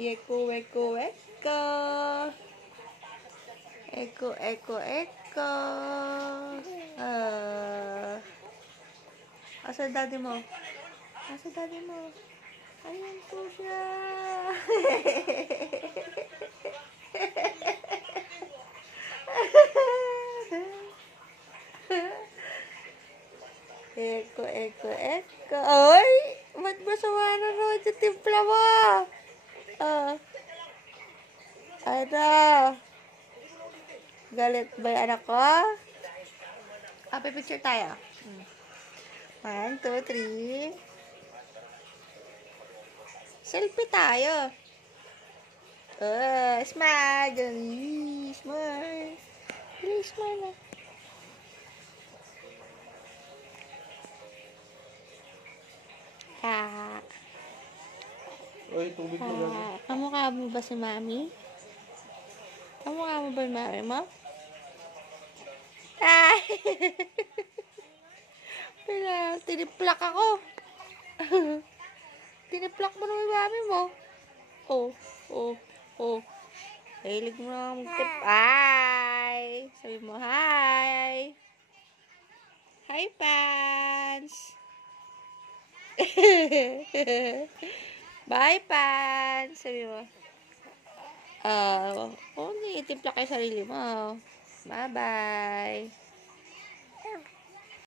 Eko, eko, eko. Eko, eko, eko. Asa daddy mo? Asa daddy mo? Ayan po siya. Eko, eko, eko. Ay! Ba't ba sawa na ron sa timpla mo? Ano? Galit ba yung anak ko? Picture tayo. 1, 2, 3. Selfie tayo. Smile. Dali. Smile. Dali, smile na. Oy, tubig mo lang. Kamukha mo ba si Mami? Kamukha mo ba yung Mami mo? Ay! Tiniplak ako. Tiniplak mo naman yung Mami mo. Hilig mo na mag-tip. Hi! Sabi mo, hi! Hi, Pans! Bye, Pans! Sabi mo. Hindi, itiplak kayo sarili mo. Bye-bye!